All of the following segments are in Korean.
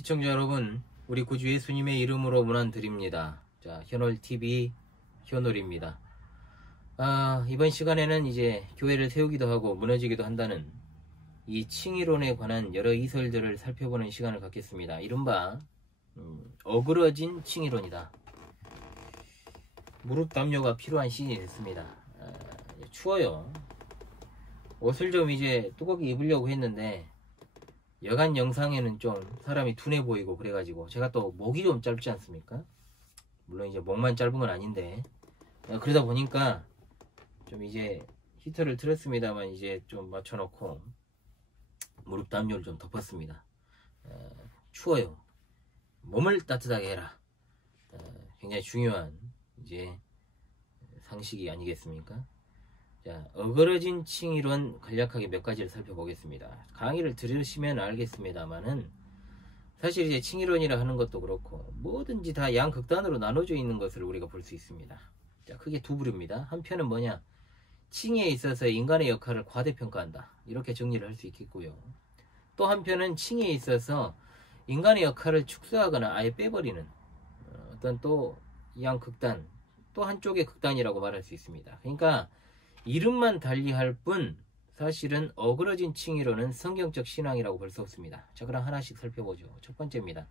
시청자 여러분, 우리 구주 예수님의 이름으로 문안드립니다. 자, 현월TV 현월입니다. 이번 시간에는 이제 교회를 세우기도 하고 무너지기도 한다는 이 칭의론에 관한 여러 이설들을 살펴보는 시간을 갖겠습니다. 이른바 어그러진 칭의론이다. 무릎 담요가 필요한 시즌이 됐습니다. 추워요. 옷을 좀 이제 두껍게 입으려고 했는데 여간 영상에는 좀 사람이 둔해 보이고 그래가지고 제가 또 목이 좀 짧지 않습니까? 물론 이제 목만 짧은 건 아닌데 그러다 보니까 좀 이제 히터를 틀었습니다만 이제 좀 맞춰놓고 무릎 담요를 좀 덮었습니다. 추워요. 몸을 따뜻하게 해라. 굉장히 중요한 이제 상식이 아니겠습니까? 자, 어그러진 칭의론 간략하게 몇 가지를 살펴보겠습니다. 강의를 들으시면 알겠습니다만은 사실 이제 칭의론이라 하는 것도 그렇고 뭐든지 다 양극단으로 나눠져 있는 것을 우리가 볼 수 있습니다. 자, 크게 두 부류입니다. 한편은 뭐냐? 칭의에 있어서 인간의 역할을 과대평가한다. 이렇게 정리를 할 수 있겠고요. 또 한편은 칭의에 있어서 인간의 역할을 축소하거나 아예 빼버리는 어떤 또 양극단, 또 한쪽의 극단이라고 말할 수 있습니다. 그러니까 이름만 달리할 뿐 사실은 어그러진 칭의론은 성경적 신앙이라고 볼 수 없습니다. 자, 그럼 하나씩 살펴보죠. 첫 번째입니다.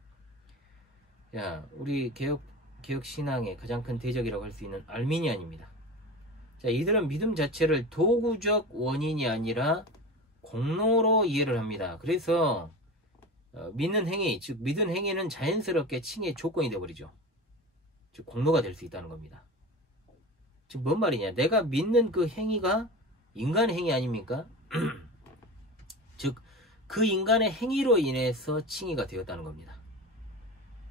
자, 우리 개혁 신앙의 가장 큰 대적이라고 할 수 있는 알미니안입니다. 자, 이들은 믿음 자체를 도구적 원인이 아니라 공로로 이해를 합니다. 그래서 믿는 행위, 즉 믿은 행위는 자연스럽게 칭의의 조건이 되어버리죠. 즉 공로가 될 수 있다는 겁니다. 지금 뭔 말이냐? 내가 믿는 그 행위가 인간의 행위 아닙니까? 즉 그 인간의 행위로 인해서 칭의가 되었다는 겁니다.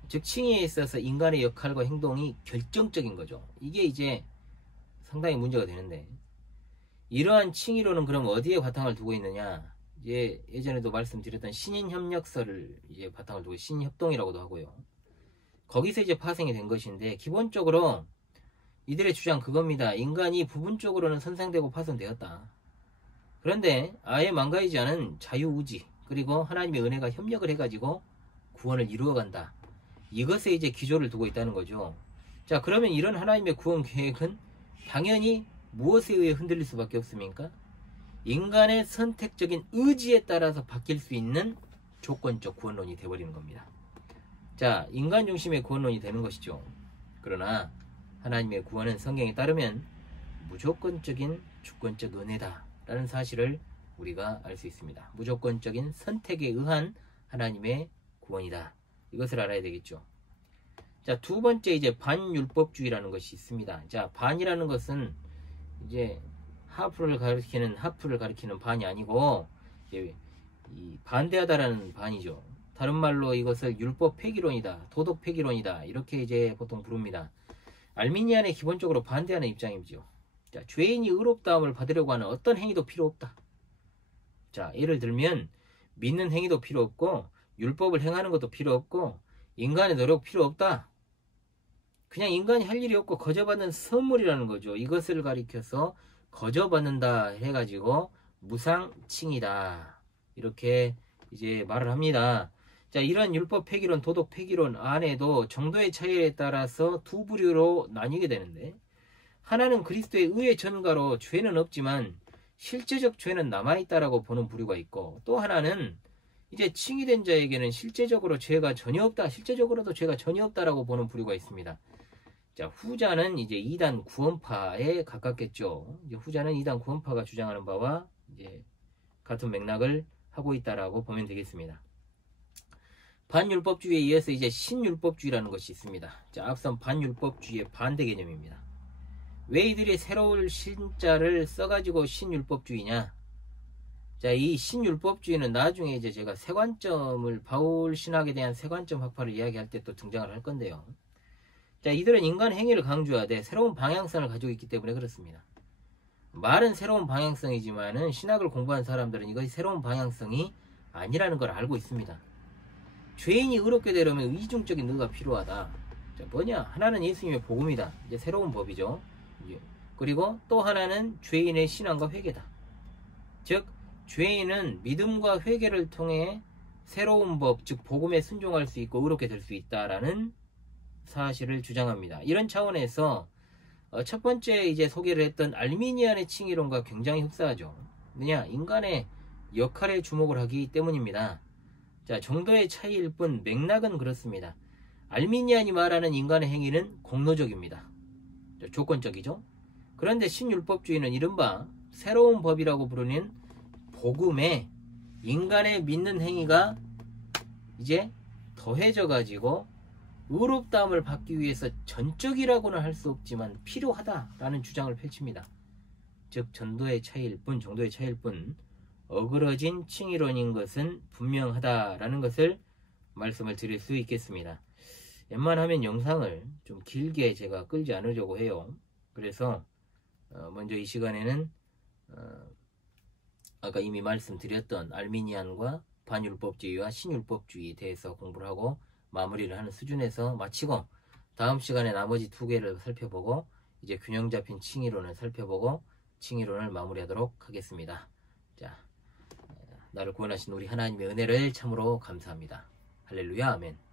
즉 칭의에 있어서 인간의 역할과 행동이 결정적인 거죠. 이게 이제 상당히 문제가 되는데, 이러한 칭의로는 그럼 어디에 바탕을 두고 있느냐? 이제 예전에도 말씀드렸던 신인협력서를 이제 바탕을 두고 신협동이라고도 하고요. 거기서 이제 파생이 된 것인데, 기본적으로 이들의 주장 그겁니다. 인간이 부분적으로는 선생되고 파손되었다. 그런데 아예 망가지지 않은 자유의지, 그리고 하나님의 은혜가 협력을 해가지고 구원을 이루어간다. 이것에 이제 기조를 두고 있다는 거죠. 자, 그러면 이런 하나님의 구원 계획은 당연히 무엇에 의해 흔들릴 수밖에 없습니까? 인간의 선택적인 의지에 따라서 바뀔 수 있는 조건적 구원론이 되어버리는 겁니다. 자, 인간 중심의 구원론이 되는 것이죠. 그러나 하나님의 구원은 성경에 따르면 무조건적인 주권적 은혜다 라는 사실을 우리가 알 수 있습니다. 무조건적인 선택에 의한 하나님의 구원이다. 이것을 알아야 되겠죠. 자, 두 번째 이제 반율법주의라는 것이 있습니다. 자, 반이라는 것은 이제 하프를 가리키는 반이 아니고 이제 이 반대하다라는 반이죠. 다른 말로 이것을 율법 폐기론이다, 도덕 폐기론이다 이렇게 이제 보통 부릅니다. 알미니안에 기본적으로 반대하는 입장이죠. 자, 죄인이 의롭다함을 받으려고 하는 어떤 행위도 필요 없다. 자, 예를 들면 믿는 행위도 필요 없고 율법을 행하는 것도 필요 없고 인간의 노력 필요 없다. 그냥 인간이 할 일이 없고 거저받는 선물이라는 거죠. 이것을 가리켜서 거저받는다 해가지고 무상칭이다 이렇게 이제 말을 합니다. 자, 이런 율법 폐기론, 도덕 폐기론 안에도 정도의 차이에 따라서 두 부류로 나뉘게 되는데, 하나는 그리스도의 의의 전가로 죄는 없지만 실제적 죄는 남아있다라고 보는 부류가 있고, 또 하나는 이제 칭의된 자에게는 실제적으로 죄가 전혀 없다, 실제적으로도 죄가 전혀 없다라고 보는 부류가 있습니다. 자, 후자는 이제 이단 구원파에 가깝겠죠. 이제 후자는 이단 구원파가 주장하는 바와 이제 같은 맥락을 하고 있다라고 보면 되겠습니다. 반율법주의에 이어서 이제 신율법주의라는 것이 있습니다. 자, 앞선 반율법주의의 반대 개념입니다. 왜 이들이 새로운 신자를 써가지고 신율법주의냐? 자, 이 신율법주의는 나중에 이제 제가 세관점을, 바울 신학에 대한 세관점 학파를 이야기할 때 또 등장을 할 건데요. 자, 이들은 인간 행위를 강조하되 새로운 방향성을 가지고 있기 때문에 그렇습니다. 말은 새로운 방향성이지만은 신학을 공부한 사람들은 이것이 새로운 방향성이 아니라는 걸 알고 있습니다. 죄인이 의롭게 되려면 이중적인 의가 필요하다. 자, 뭐냐? 하나는 예수님의 복음이다. 이제 새로운 법이죠. 그리고 또 하나는 죄인의 신앙과 회개다. 즉 죄인은 믿음과 회개를 통해 새로운 법, 즉 복음에 순종할 수 있고 의롭게 될 수 있다라는 사실을 주장합니다. 이런 차원에서 첫 번째 이제 소개를 했던 알미니안의 칭의론과 굉장히 흡사하죠. 왜냐? 인간의 역할에 주목을 하기 때문입니다. 자, 정도의 차이일 뿐 맥락은 그렇습니다. 알미니안이 말하는 인간의 행위는 공로적입니다. 조건적이죠. 그런데 신율법주의는 이른바 새로운 법이라고 부르는 복음에 인간의 믿는 행위가 이제 더해져 가지고 의롭다함을 받기 위해서 전적이라고는 할 수 없지만 필요하다라는 주장을 펼칩니다. 즉 전도의 차이일 뿐, 정도의 차이일 뿐 어그러진 칭의론인 것은 분명하다라는 것을 말씀을 드릴 수 있겠습니다. 웬만하면 영상을 좀 길게 제가 끌지 않으려고 해요. 그래서 먼저 이 시간에는 아까 이미 말씀드렸던 알미니안과 반율법주의와 신율법주의에 대해서 공부를 하고 마무리를 하는 수준에서 마치고 다음 시간에 나머지 두 개를 살펴보고 이제 균형 잡힌 칭의론을 살펴보고 칭의론을 마무리하도록 하겠습니다. 자, 나를 구원하신 우리 하나님의 은혜를 참으로 감사합니다. 할렐루야, 아멘.